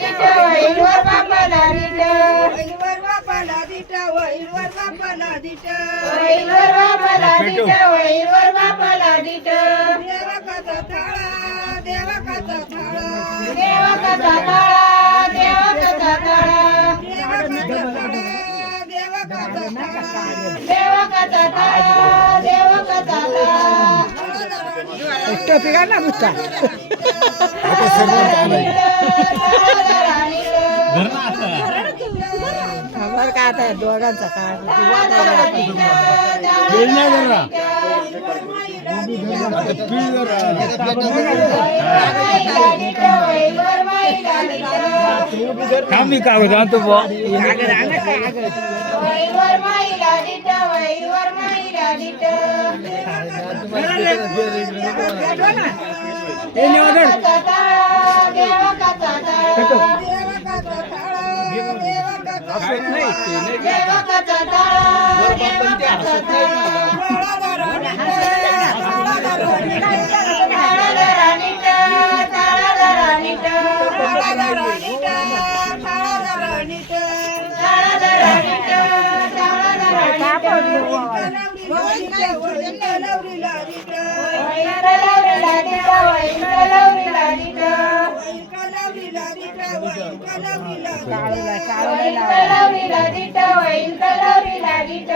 दिट वैरवर बापाला दिट वैरवर बापाला दिट वैरवर बापाला दिट वैरवर बापाला दिट वैरवर बापाला दिट देवकाचा थाळा देवकाचा थाळा देवकाचा ताळा देवकाचा ताळा देवकाचा थाळा देवकाचा ताळा देवकाचा ताळा टोपी घाल ना बुट्टा आता सर्वांत आलाय बरं का आता दोघांचा काळ पेल नाही जरा आता पीळ जरा थांब मी कागद आणतो बुवा कागद आणा कागद वैरवर माईला दिट वैरवर माईला दिट हे निवडून देवकाचा ताळा देवकाचा ताळा देवकाचा थाळा देवकाचा ताळा देवकाचा ताळा ताळादरा नीट ताळादरा नीट ताळादरा नीट ताळादरा नीट ताळादरा नीट लवरीला दिट वैरलवरीला दिट वैरलवरीला दिट लवरीला दिट लवरीला वैरलवरीला दिट वैरलवरीला दिट